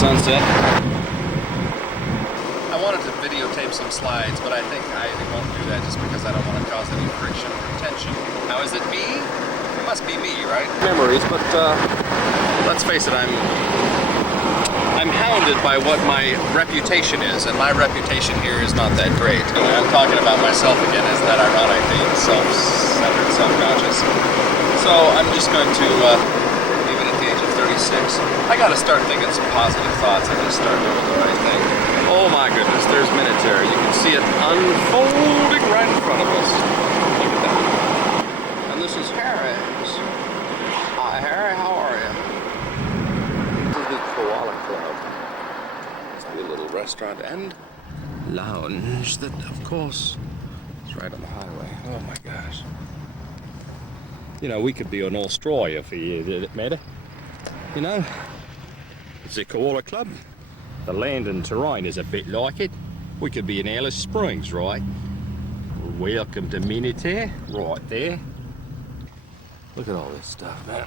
sunset. I wanted to videotape some slides, but I think I won't do that just because I don't want to cause any friction or tension. Now, is it me? It must be me, right? Memories, but Let's face it, I'm hounded by what my reputation is, and my reputation here is not that great. And I'm talking about myself again. Isn't that ironic? Being self-centered, self-conscious. So I'm just going to leave it at the age of 36. I got to start thinking some positive thoughts. I got to start doing the right thing. oh my goodness, there's Minatare. You can see it unfolding right in front of us. Look at that. And this is Harry's. Hi Harry, how are you? This is the Koala Club. It's the little restaurant and lounge that, of course, is right on the highway. Oh my gosh. You know, we could be on Australia for you, did it matter? You know, it's the Koala Club. The land and terrain is a bit like it. We could be in Alice Springs, right? Welcome to Minatare, right there. Look at all this stuff, man.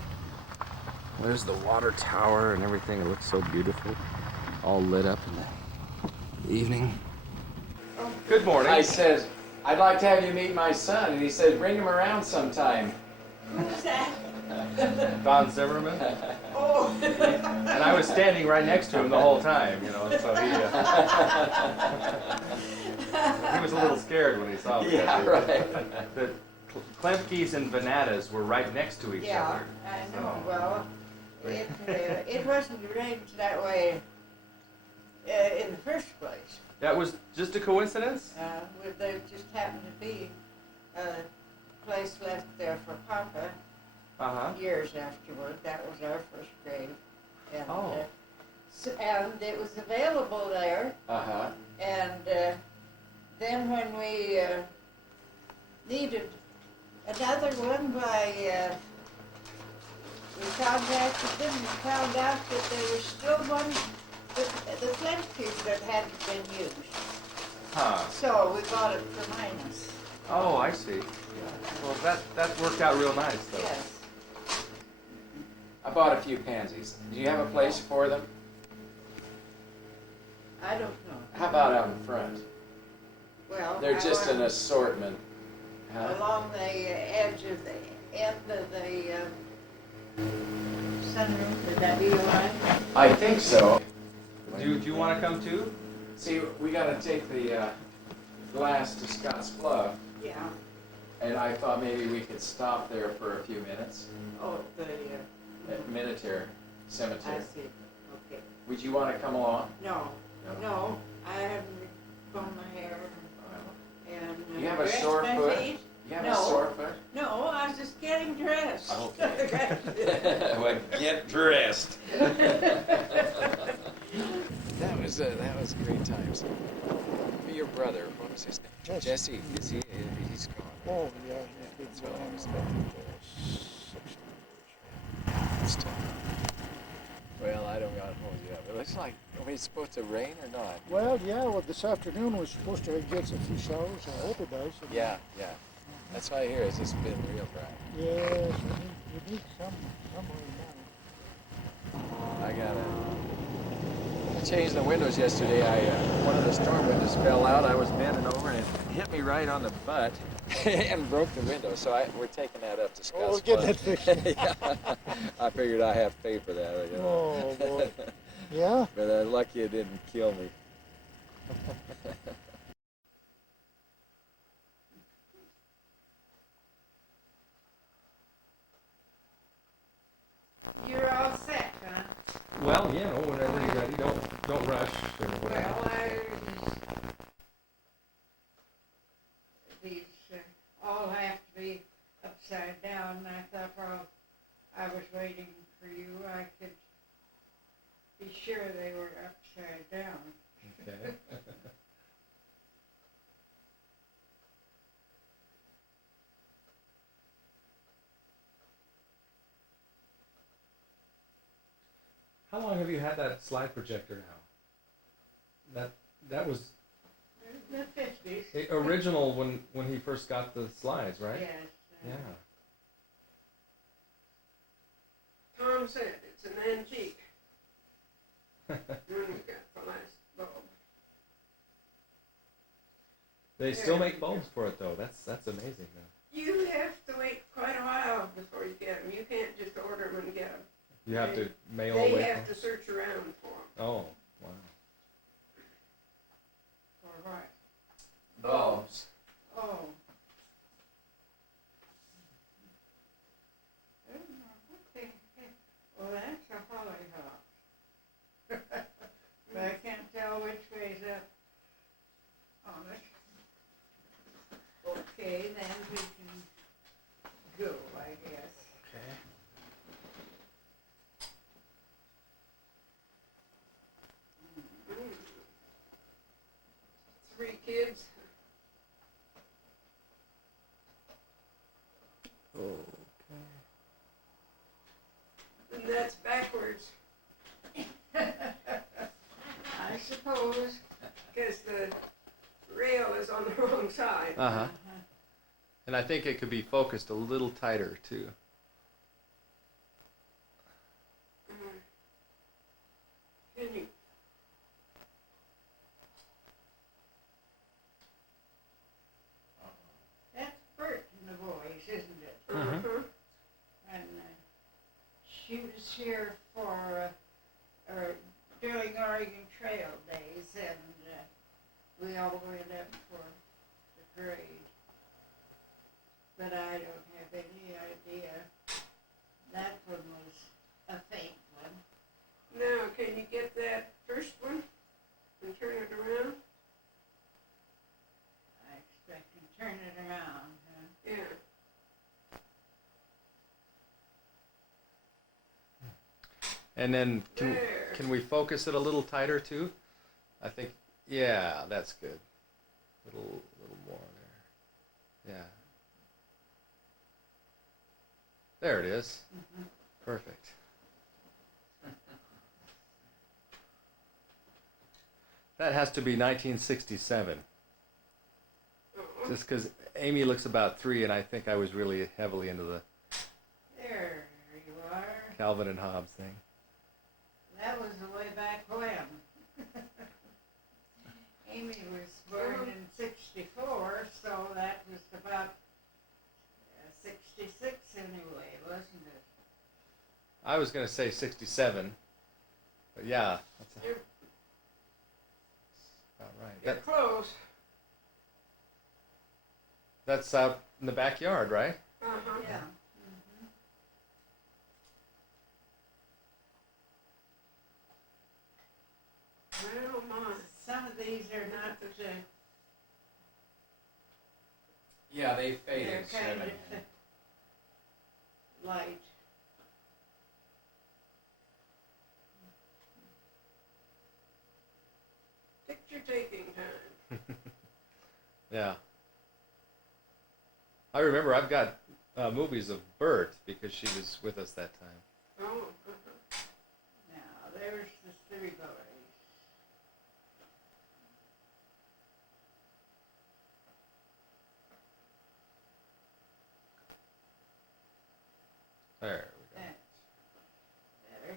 There's the water tower and everything. It looks so beautiful. All lit up in the evening. Good morning. I said, I'd like to have you meet my son. And he said, bring him around sometime. Who's that? Don Zimmerman. Oh. And I was standing right next to him the whole time, you know, so he was a little scared when he saw me. Yeah, right. The Klemkes and Venatas were right next to each Yeah, other. I know. Well, it wasn't arranged that way in the first place. That was just a coincidence? There just happened to be a place left there for Papa years afterward. That was our first grave. And, and it was available there. And then when we needed another one we contacted them and found out that there was still one, the Klemkes that hadn't been used. So we bought it for minus. Oh, I see. Well, that worked out real nice, though. Yes. I bought a few pansies. Do you have a place for them? I don't know. How about out in front? Well, They're just an assortment. along the edge of the end of the sunroom. Would that be all right? I think so. Do you want to come too? See, we got to take the glass to Scotts Bluff, Yeah. and I thought maybe we could stop there for a few minutes Oh, at Minatare I Cemetery. see. Okay. Would you want to come along? No, I haven't combed my hair and You have a dressed sore my foot? feet. You have No. a sore foot? No, I was just getting dressed. Okay. Well, get dressed. That was great times. Your brother, what was his name? Jesse. Is he? He's gone. Oh, yeah. That's what I was thinking. Well, I don't got to hold you up. It looks like it's supposed to rain or not. Well, yeah, well, this afternoon we're supposed to get a few showers. I hope it does. Yeah. That's what I hear. It's just been real dry. Yes, we need some rain now. I changed the windows yesterday. One of the storm windows fell out. I was bending over and it hit me right on the butt and broke the window. So we're taking that up to Scotts Oh, we'll get that Bluff. fixed. Yeah. I figured I have to pay for that. You know. Oh, boy. Yeah? But lucky it didn't kill me. You're all set, huh? Well, you know, whenever you're ready, don't rush or whatever. Well, these all have to be upside down. I thought while I was waiting for you, I could be sure they were upside down. Okay. How long have you had that slide projector now? That was The 50s. original when he first got the slides, right? Yes. Yeah. Tom said it's an antique. They still make bulbs for it though. That's amazing though. You have to wait quite a while before you get them. You can't just order them and get them. You have to mail They away. have to search around for them. Oh, wow. For what? Bulbs. Oh. Well, that's a hollyhock. But I can't tell which way's up on it. Okay, then we can go, I guess. Okay. 3 kids. And that's backwards, I suppose. because the rail is on the wrong side. Uh-huh. And I think it could be focused a little tighter too. Can you? That's Bert and the boys, isn't it? Uh-huh. And she was here for during Oregon Trail days, and we all went up for the parade. But I don't have any idea. That one was a fake one. Now, can you get that first one and turn it around? I expect to turn it around. Huh? Yeah. And then There. can we focus it a little tighter too? I think, yeah, that's good. Little more there. Yeah. There it is. Perfect. That has to be 1967. Uh-uh. Just because Amy looks about 3, and I think I was really heavily into the There you are. Calvin and Hobbes thing. That was the way back when. Amy was born in 64, so that was about 66 anyway, wasn't it? I was going to say 67, but yeah, You're, about right. you're close. That's out in the backyard, right? Uh-huh. Yeah. Well, my. Some of these are not Yeah, they they're faded. kind of 7. light. Picture taking time. Yeah. I remember I've got movies of Bert because she was with us that time. Oh, uh-huh. Now, there's the 3 boys. There we go. That's better.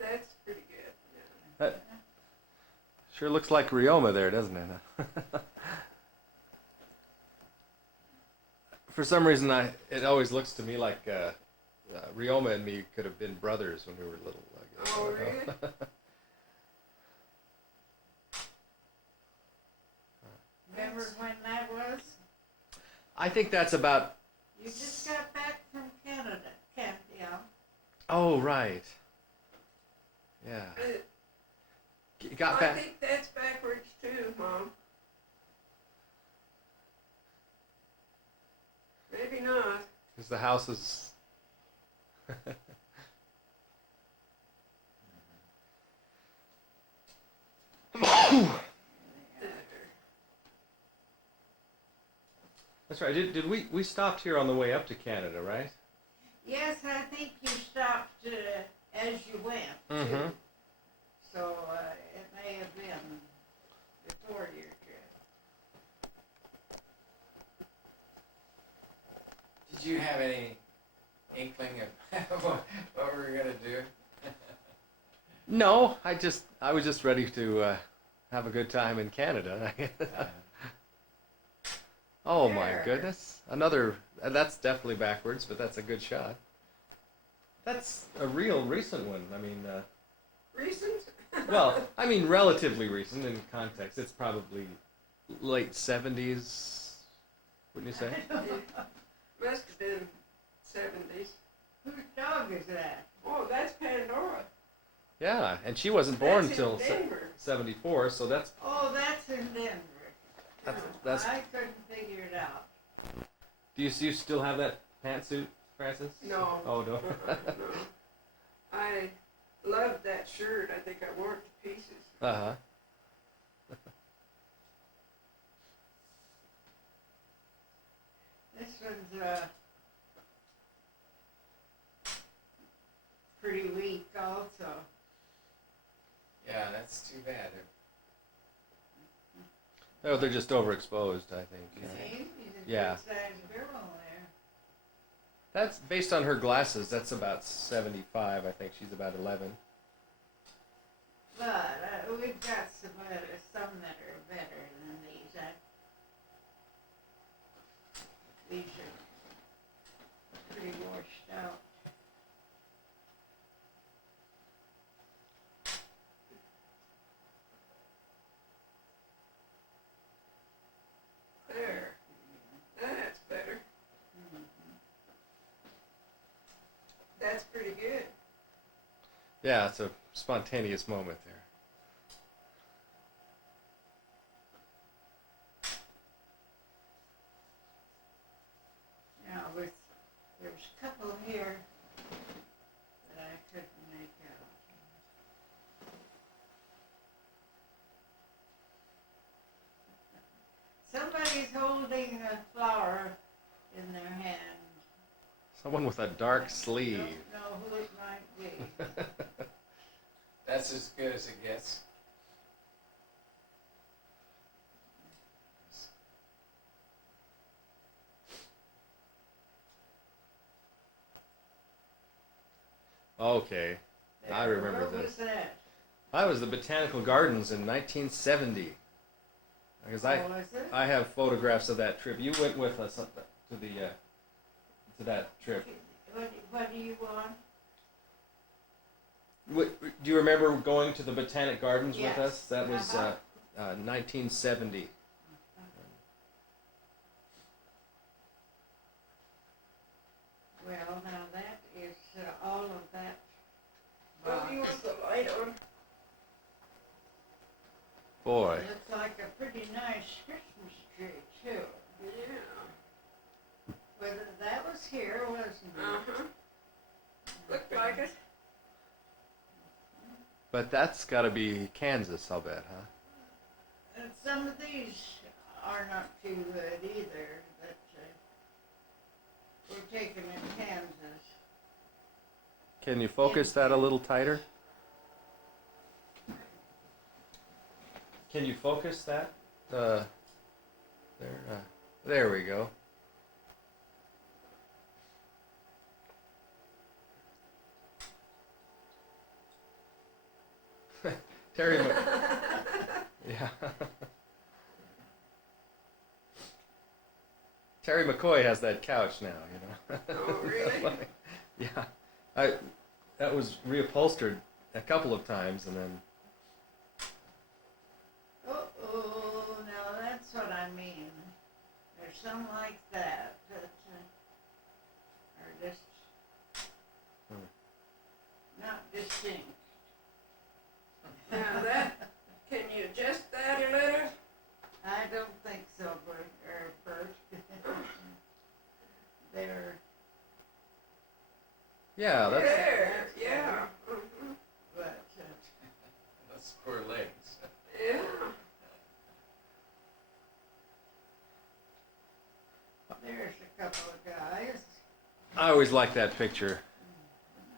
That's pretty good. Yeah. That sure looks like Rioma there, doesn't it? For some reason, it always looks to me like Rioma and me could have been brothers when we were little. I guess. Oh, I don't know. really? Remember when that was? I think that's about. You just got back from Canada, yeah. Oh, right. Yeah. Got I back. think that's backwards too, Mom. Maybe not. Because the house is. That's right. Did we stopped here on the way up to Canada, right? Yes, I think you stopped as you went, too. Mm-hmm. So it may have been before your trip. Did you have any inkling of what we were gonna do? No, I was just ready to have a good time in Canada. Oh my There. goodness. That's definitely backwards, but that's a good shot. That's a real recent one. I mean, Recent? well, I mean relatively recent in context. It's probably late 70s, wouldn't you say? Must have been 70s. Whose dog is that? Oh, that's Pandora. Yeah, and she wasn't born That's in until Denver. 74, so that's Oh, that's in Denver. that's. I couldn't figure it out. Do you still have that pantsuit, Francis? No. Oh no. No. I loved that shirt. I think I wore it to pieces. Uh-huh. This one's pretty weak also. Yeah, that's too bad. Oh, they're just overexposed, I think. See? He's a Yeah. good sized girl there. That's based on her glasses. That's about 75. I think she's about 11. But we've got some that are better than these. These are pretty washed out. There. That's better. That's pretty good. Yeah, it's a spontaneous moment there. Now, there's a couple here that I couldn't make out. Somebody's holding a flower in their hand. Someone with a dark sleeve. Don't know who it might be. That's as good as it gets. Okay, I remember What this. was that? I was the Botanical Gardens in 1970. Because Oh, was it? I have photographs of that trip. You went with us to the to that trip. What do you want? Do you remember going to the Botanic Gardens Yes. with us? That was Uh-huh. 1970. Well, now that is all of that What box. do you want the light on? Boy. Looks like a pretty nice Christmas tree, too. Yeah. Whether that was here, wasn't it? Uh-huh. Looked like it. But that's got to be Kansas, I'll bet, huh? And some of these are not too good either, but we're taking in Kansas. Can you focus that a little tighter? Can you focus that? There, there we go. Terry, yeah. Terry McCoy has that couch now, you know. Oh, really? Yeah, that was reupholstered a couple of times, and then Uh-oh, now that's what I mean. There's some like that are just not distinct. Now that, can you adjust that a little? I don't think so, Bert. They're, yeah, that's There, yeah. Mhm. but, Those poor legs. Yeah. there's a couple of guys. I always like that picture,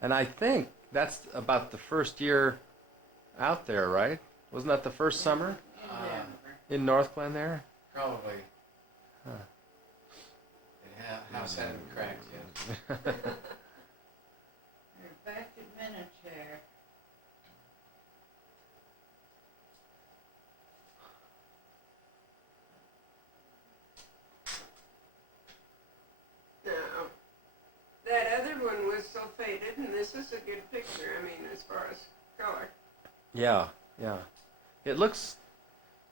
and I think that's about the first year out there, right? Wasn't that the first summer In Denver. in North Glen there? Probably. Huh. The house hadn't cracked yet. so faded, and this is a good picture, I mean, as far as color. Yeah, yeah. It looks.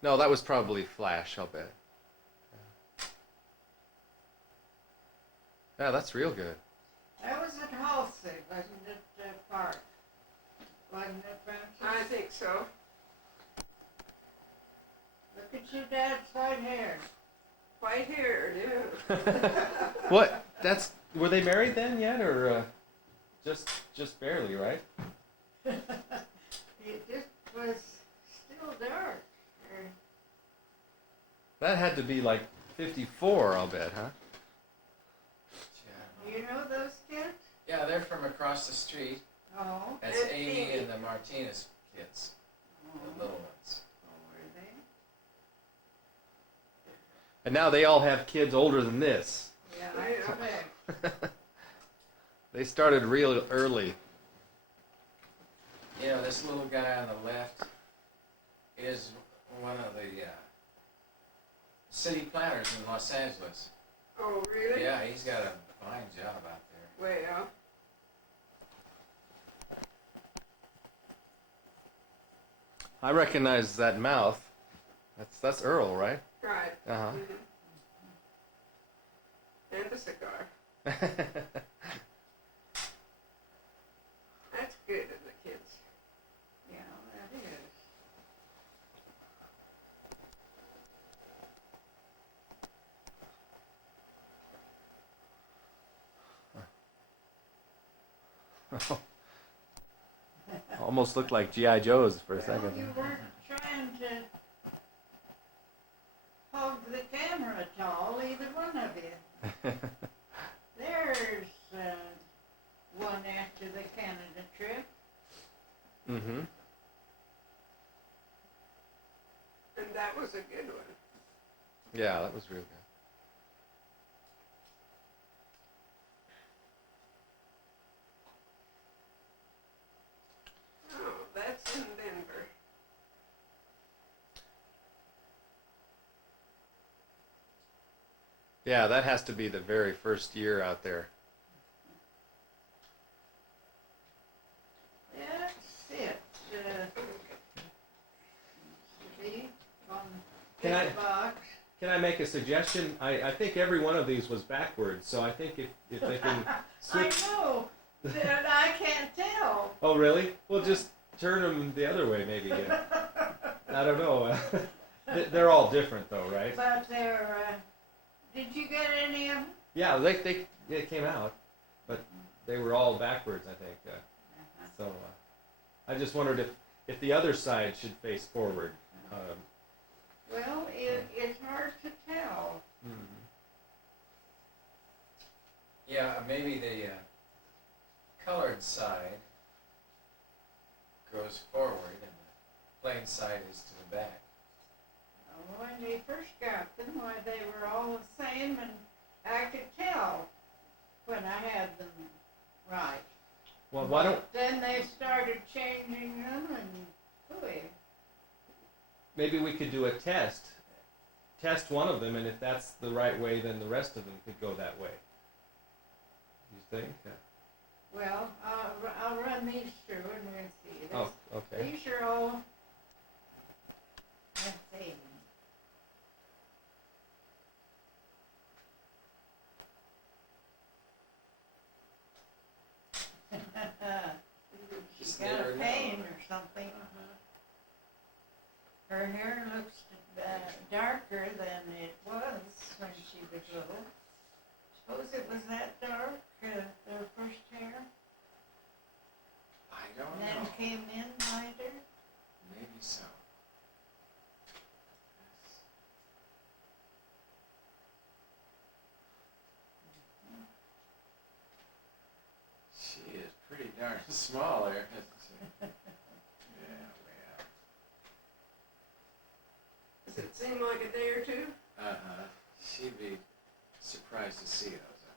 No, that was probably flash, I'll bet. Yeah, that's real good. That was at Halsey, wasn't it, Park? Wasn't it, Francis? I think so. Look at your dad's white hair. White hair, yeah. What? That's. Were they married then yet, or just barely, right? It just was still dark. That had to be like 54, I'll bet, huh? Yeah. You know those kids? Yeah, they're from across the street. Oh. That's And Amy Amy. and the Martinez kids, the little ones. Oh, were they? And now they all have kids older than this. Yeah, I expect. They started real early. You know, this little guy on the left is one of the city planners in Los Angeles. Oh, really? Yeah, he's got a fine job out there. Well, I recognize that mouth. That's Earl, right? right. Uh Mhm. And the cigar. huh. That's good of the kids. Yeah, that is. Almost looked like GI Joes for a Well, second. you weren't trying to hog the camera at all, either one of you. There's one after the Canada trip. Mm-hmm. And that was a good one. Yeah, that was real good. Oh, that's in Denver. Yeah, that has to be the very first year out there. That's it. See, on Can I- this box. Can I make a suggestion? I think every one of these was backwards, so I think if they can I switch. know, but I can't tell. Oh, really? Well, just turn them the other way, maybe. I don't know. They're all different, though, right? But they're, did you get any of them? Yeah, they came out, but they were all backwards, I think. So I just wondered if the other side should face forward. Well, it's hard to tell. Yeah, maybe the colored side goes forward and the plain side is to the back. When they first got them, why, they were all the same, and I could tell when I had them right. Well, why don't Then they started changing them, and hooey. maybe we could do a test one of them, and if that's the right way, then the rest of them could go that way. You think? Well, I'll run these through and we'll see. Oh, okay. These are all, let's see. She's Just got a never know. pain or something. Her hair looks darker than it was when she was little. Suppose it was that dark, their first hair, I don't and then know. came in lighter? Maybe so. She is pretty darn small there. Yeah, well. Does it seem like a day or two? Uh-huh. She'd be surprised to see those, I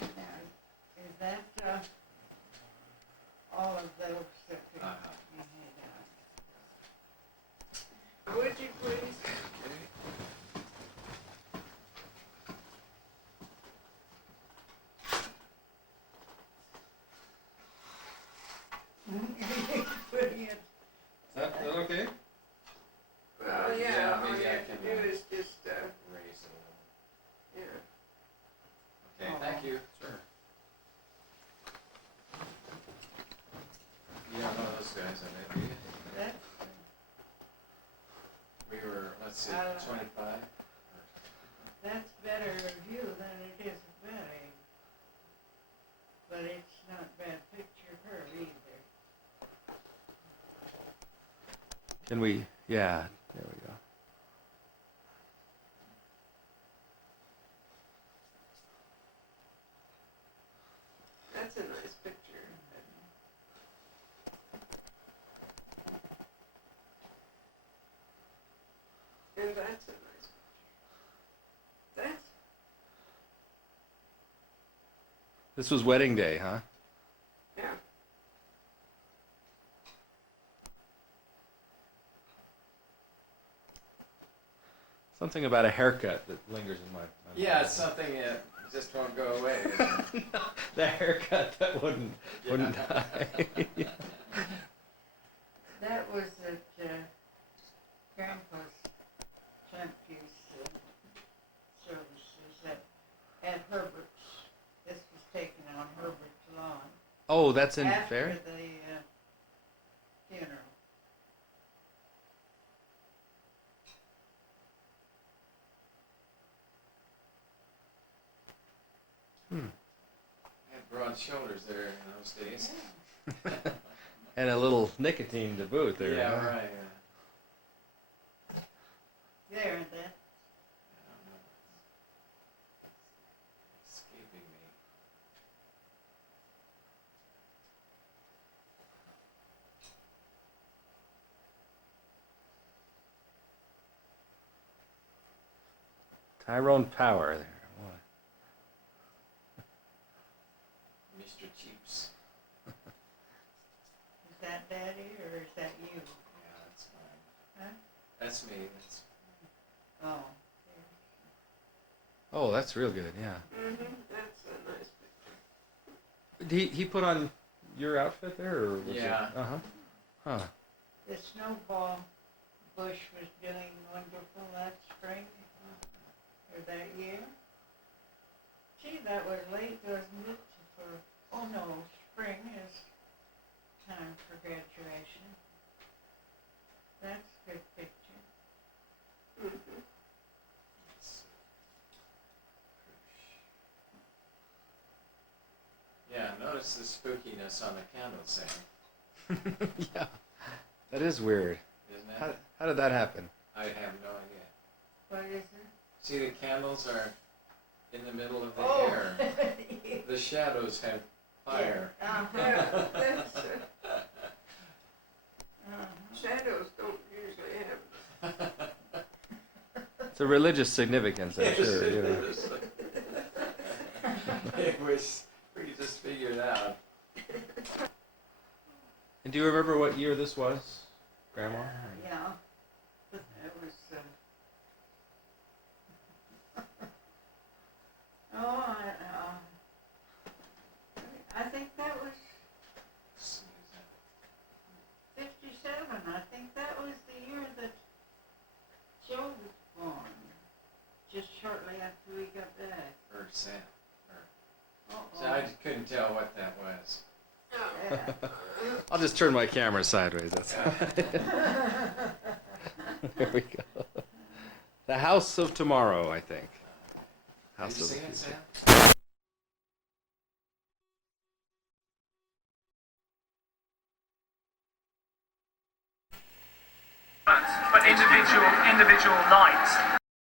guess. Now, is that, all of those that could Uh-huh. you had, Would you please? Okay. can It was just, raise it a little. yeah. Okay, thank you. Sure. You don't know those guys, I bet, do you? That's, We were, let's see, 25? that's better view than it is of Betty. But it's not bad picture of her either. Can we? Yeah, there we go. That's a nice picture. And that's a nice picture. That's, This was wedding day, huh? yeah. Something about a haircut that lingers in my Yeah, it's something that just won't go away. Isn't it? the haircut that wouldn't die. That was at Grandpa's Klemke's services at Herbert's. This was taken on Herbert's lawn Oh, that's in after fair? the funeral. Had broad shoulders there in those days. And a little nicotine to boot there. Yeah, huh? right. There, that. I don't know. It's escaping me. Tyrone Power there. Boy. Mr. Cheeps. Is that Daddy or is that you? Yeah, that's fine. Huh? That's me. That's Oh. Oh, that's real good, yeah. That's a nice picture. He put on your outfit there, or was Yeah. it? Uh-huh. Huh. The snowball bush was doing wonderful that spring or that year. Gee, that was late, wasn't it? Oh no, spring is time for graduation. That's a good picture. Yeah, notice the spookiness on the candle stand, Yeah. That is weird. isn't it? How did that happen? I have no idea. What is it? See, the candles are in the middle of the Oh. air. The shadows have fire. Uh-huh. Yeah, that's, Uh-huh. shadows don't usually have. It's a religious significance, I'm sure. You know. It was, we just figured out. And do you remember what year this was, Grandma? Yeah, but it was, I think that was 57. I think that was the year that Joe was born, just shortly after we got back. Or Sam. Uh-oh. So I just couldn't tell what that was. Yeah. I'll just turn my camera sideways. That's There we go. The House of Tomorrow, I think. Did House you of see the it, Future. Sam? but individual nights.